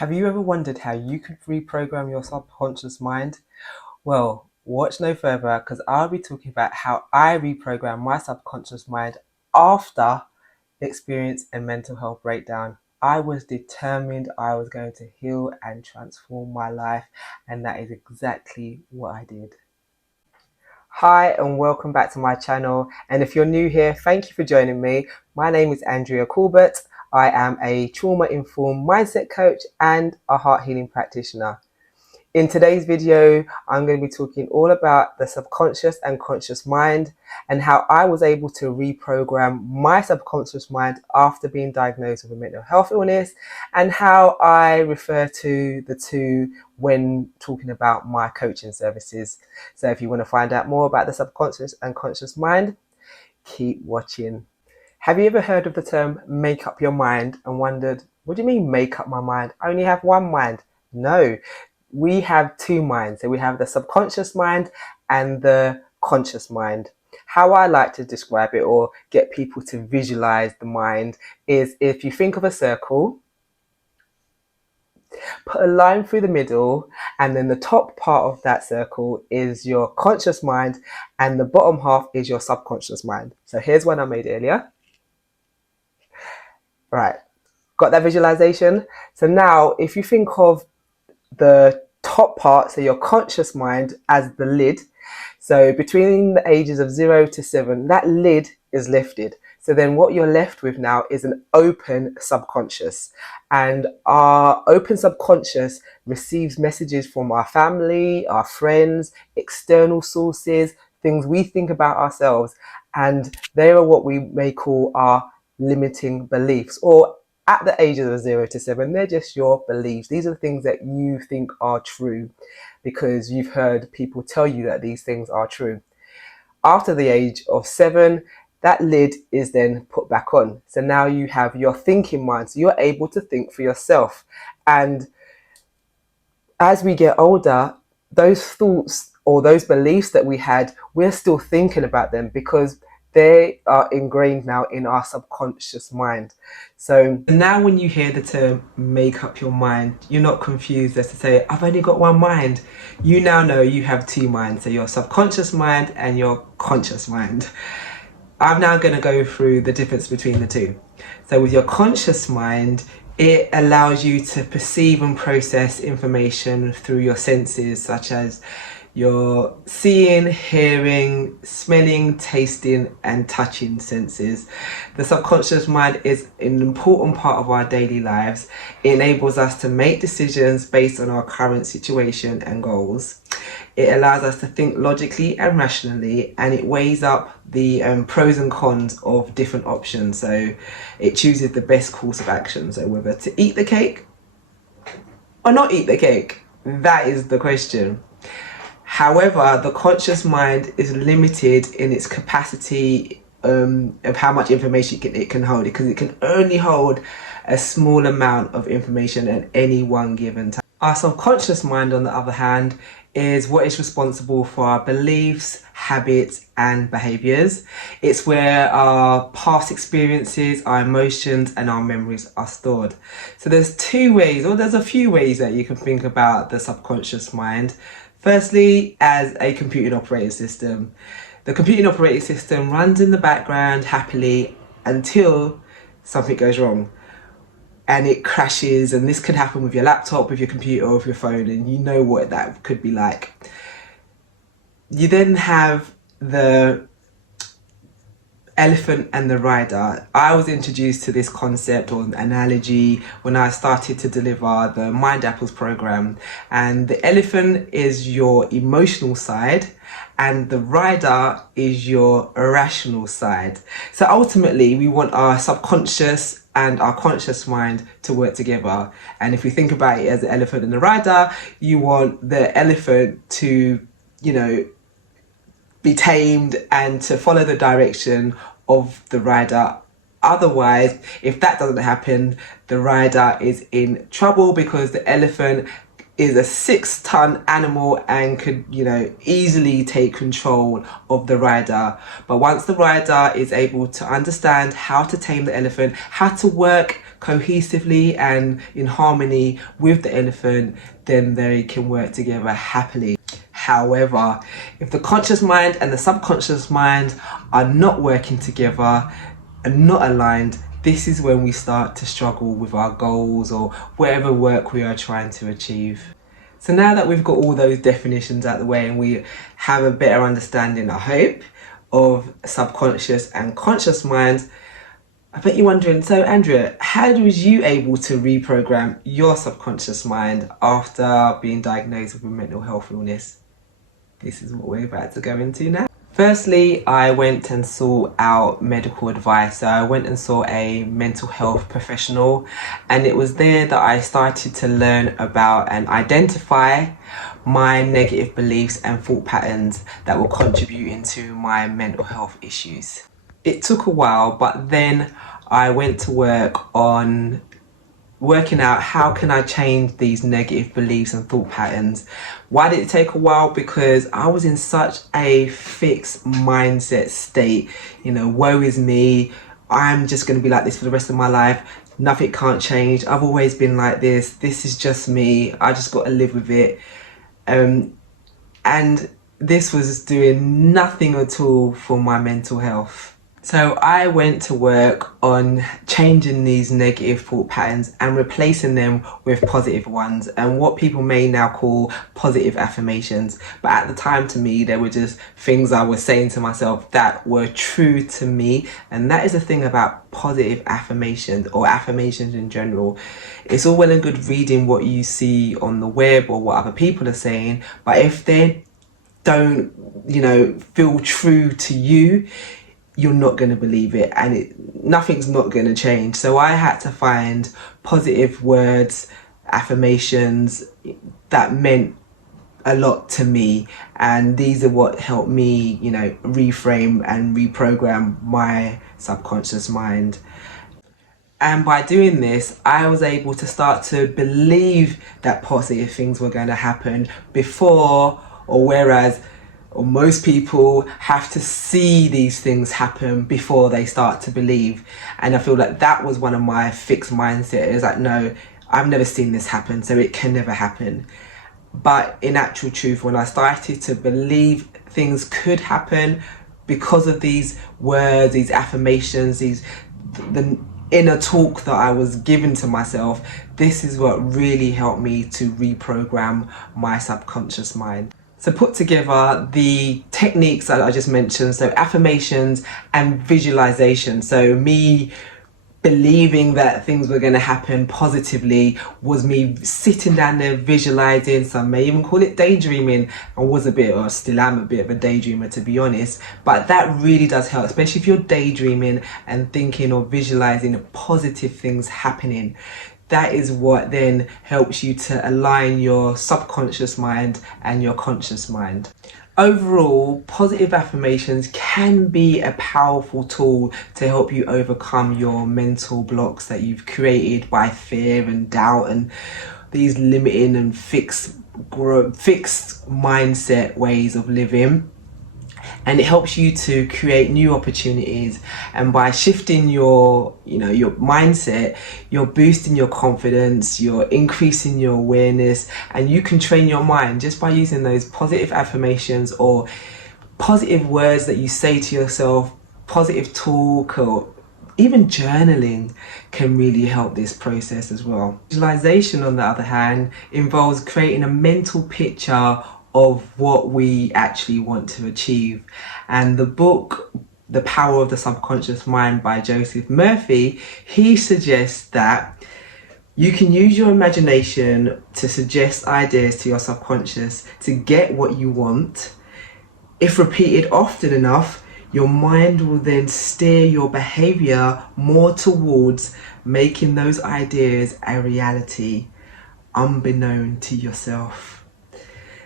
Have you ever wondered how you could reprogram your subconscious mind? Well, watch no further because I'll be talking about how I reprogram my subconscious mind after experience a mental health breakdown. I was determined I was going to heal and transform my life, and that is exactly what I did. Hi and welcome back to my channel, and if you're new here, thank you for joining me. My name is Andrea Corbett. I am a trauma-informed mindset coach and a heart healing practitioner. In today's video, I'm going to be talking all about the subconscious and conscious mind and how I was able to reprogram my subconscious mind after being diagnosed with a mental health illness, and how I refer to the two when talking about my coaching services. So if you want to find out more about the subconscious and conscious mind, keep watching. Have you ever heard of the term make up your mind and wondered, what do you mean make up my mind? I only have one mind. No, we have two minds. So we have the subconscious mind and the conscious mind. How I like to describe it or get people to visualize the mind is, if you think of a circle, put a line through the middle, and then the top part of that circle is your conscious mind and the bottom half is your subconscious mind. So here's one I made earlier. Right, got that visualization? So now if you think of the top part, so your conscious mind, as the lid, so between the ages of 0 to 7, that lid is lifted. So then what you're left with now is an open subconscious, and our open subconscious receives messages from our family, our friends, external sources, things we think about ourselves, and they are what we may call our limiting beliefs, or at the ages of 0 to 7, they're just your beliefs. These are the things that you think are true because you've heard people tell you that these things are true. After the age of 7, that lid is then put back on. So now you have your thinking mind. So you're able to think for yourself. And as we get older, those thoughts or those beliefs that we had, we're still thinking about them because they are ingrained now in our subconscious mind. So now when you hear the term make up your mind, you're not confused as to say, I've only got one mind. You now know you have two minds, so your subconscious mind and your conscious mind. I'm now going to go through the difference between the two. So with your conscious mind, it allows you to perceive and process information through your senses, such as your seeing, hearing, smelling, tasting and touching senses. The subconscious mind is an important part of our daily lives. It enables us to make decisions based on our current situation and goals. It allows us to think logically and rationally, and it weighs up the pros and cons of different options. So it chooses the best course of action. So whether to eat the cake or not eat the cake, that is the question. However, the conscious mind is limited in its capacity of how much information it can hold, because it can only hold a small amount of information at any one given time. Our subconscious mind, on the other hand, is what is responsible for our beliefs, habits and behaviours. It's where our past experiences, our emotions and our memories are stored. So there's two ways, or there's a few ways that you can think about the subconscious mind. Firstly, as a computing operating system. The computing operating system runs in the background happily until something goes wrong and it crashes, and this could happen with your laptop, with your computer or with your phone, and you know what that could be like. You then have the elephant and the rider. I was introduced to this concept or analogy when I started to deliver the Mind Apples program, and the elephant is your emotional side and the rider is your irrational side. So ultimately we want our subconscious and our conscious mind to work together, and if we think about it as the elephant and the rider, you want the elephant to, you know, be tamed and to follow the direction of the rider. Otherwise, if that doesn't happen, the rider is in trouble because the elephant is a 6-ton animal and could, you know, easily take control of the rider. But once the rider is able to understand how to tame the elephant, how to work cohesively and in harmony with the elephant, then they can work together happily. However, if the conscious mind and the subconscious mind are not working together and not aligned, this is when we start to struggle with our goals or whatever work we are trying to achieve. So now that we've got all those definitions out of the way and we have a better understanding, I hope, of subconscious and conscious minds, I bet you're wondering, so Andrea, how was you able to reprogram your subconscious mind after being diagnosed with a mental health illness? This is what we're about to go into now. Firstly, I went and sought out medical advice. So I went and saw a mental health professional, and it was there that I started to learn about and identify my negative beliefs and thought patterns that were contributing to my mental health issues. It took a while, but then I went to work on working out how can I change these negative beliefs and thought patterns. Why did it take a while? Because I was in such a fixed mindset state. You know, woe is me, I'm just going to be like this for the rest of my life, nothing can't change, I've always been like this is just me, I just got to live with it. And this was doing nothing at all for my mental health. So I went to work on changing these negative thought patterns and replacing them with positive ones, and what people may now call positive affirmations. But at the time, to me, they were just things I was saying to myself that were true to me. And that is the thing about positive affirmations, or affirmations in general. It's all well and good reading what you see on the web or what other people are saying, but if they don't, you know, feel true to you, you're not going to believe it, and nothing's not going to change. So I had to find positive words, affirmations that meant a lot to me, and these are what helped me, you know, reframe and reprogram my subconscious mind. And by doing this, I was able to start to believe that positive things were going to happen before, or whereas or most people have to see these things happen before they start to believe. And I feel like that was one of my fixed mindset. It was like, no, I've never seen this happen, so it can never happen. But in actual truth, when I started to believe things could happen because of these words, these affirmations, the inner talk that I was giving to myself, this is what really helped me to reprogram my subconscious mind. So put together the techniques that I just mentioned, so affirmations and visualization. So me believing that things were going to happen positively was me sitting down there visualizing. Some may even call it daydreaming. I was a bit, or still am a bit of a daydreamer, to be honest, but that really does help, especially if you're daydreaming and thinking or visualizing positive things happening. That is what then helps you to align your subconscious mind and your conscious mind. Overall, positive affirmations can be a powerful tool to help you overcome your mental blocks that you've created by fear and doubt and these limiting and fixed mindset ways of living. And it helps you to create new opportunities, and by shifting your mindset, you're boosting your confidence, you're increasing your awareness, and you can train your mind just by using those positive affirmations or positive words that you say to yourself. Positive talk or even journaling can really help this process as well. Visualization, on the other hand, involves creating a mental picture of what we actually want to achieve. And the book The Power of the Subconscious Mind by Joseph Murphy, he suggests that you can use your imagination to suggest ideas to your subconscious to get what you want. If repeated often enough, your mind will then steer your behavior more towards making those ideas a reality, unbeknown to yourself.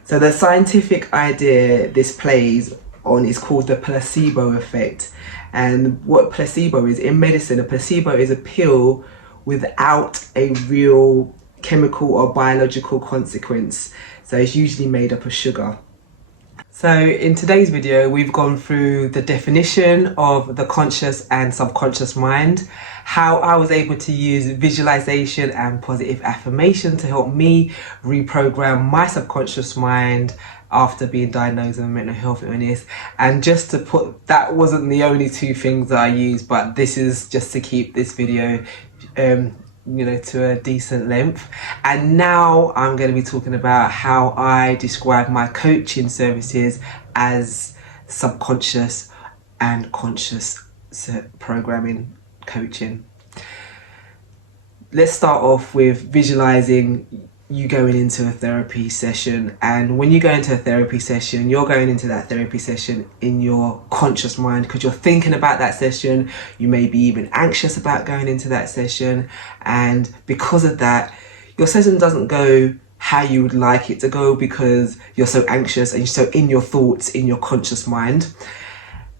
So the scientific idea this plays on is called the placebo effect. And what placebo is, in medicine, a placebo is a pill without a real chemical or biological consequence. So it's usually made up of sugar. So in today's video, we've gone through the definition of the conscious and subconscious mind, how I was able to use visualization and positive affirmation to help me reprogram my subconscious mind after being diagnosed with a mental health illness. And just to put, that wasn't the only two things that I used, but this is just to keep this video to a decent length. And now I'm going to be talking about how I describe my coaching services as subconscious and conscious programming coaching. Let's start off with visualizing you going into a therapy session. And when you go into a therapy session, you're going into that therapy session in your conscious mind because you're thinking about that session. You may be even anxious about going into that session, and because of that, your session doesn't go how you would like it to go because you're so anxious and you're so in your thoughts, in your conscious mind.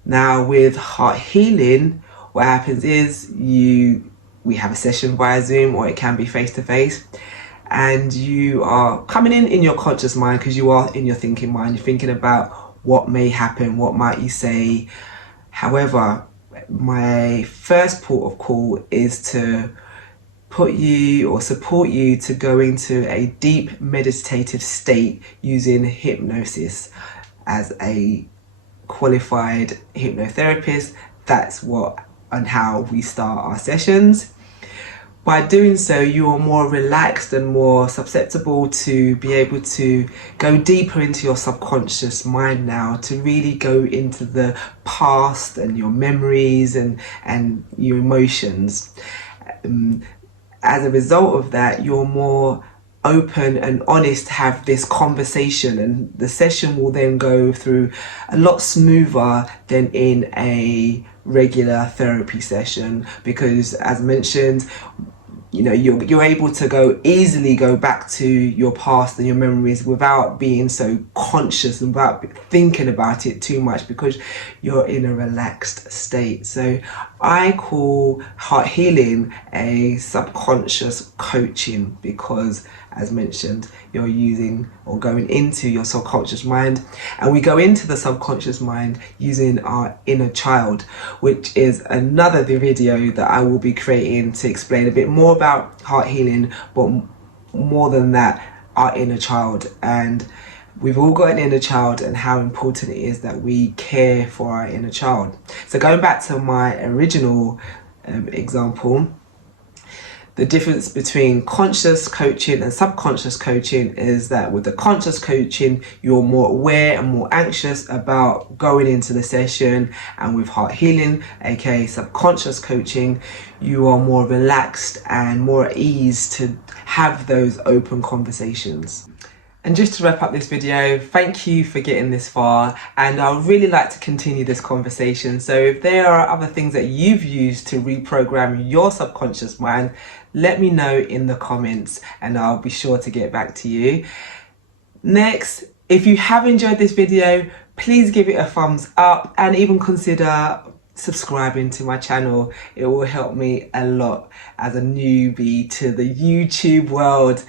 Now with heart healing, what happens is we have a session via Zoom, or it can be face to face. And you are coming in your conscious mind because you are in your thinking mind. You're thinking about what may happen, what might you say. However, my first port of call is to put you or support you to go into a deep meditative state using hypnosis. As a qualified hypnotherapist, that's what and how we start our sessions. By doing so, you are more relaxed and more susceptible to be able to go deeper into your subconscious mind now, to really go into the past and your memories and your emotions. As a result of that, you're more open and honest to have this conversation, and the session will then go through a lot smoother than in a regular therapy session, because as mentioned, you're able to easily go back to your past and your memories without being so conscious and without thinking about it too much, because you're in a relaxed state. So I call heart healing a subconscious coaching because, as mentioned, you're using or going into your subconscious mind, and we go into the subconscious mind using our inner child, which is another video that I will be creating to explain a bit more about heart healing, but more than that, our inner child. And we've all got an inner child, and how important it is that we care for our inner child. So going back to my original example, the difference between conscious coaching and subconscious coaching is that with the conscious coaching, you're more aware and more anxious about going into the session, and with heart healing, aka subconscious coaching, you are more relaxed and more at ease to have those open conversations. And just to wrap up this video, thank you for getting this far, and I would really like to continue this conversation. So if there are other things that you've used to reprogram your subconscious mind, let me know in the comments and I'll be sure to get back to you. Next, if you have enjoyed this video, please give it a thumbs up and even consider subscribing to my channel. It will help me a lot as a newbie to the YouTube world.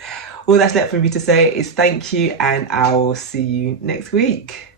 All that's left for me to say is thank you, and I will see you next week.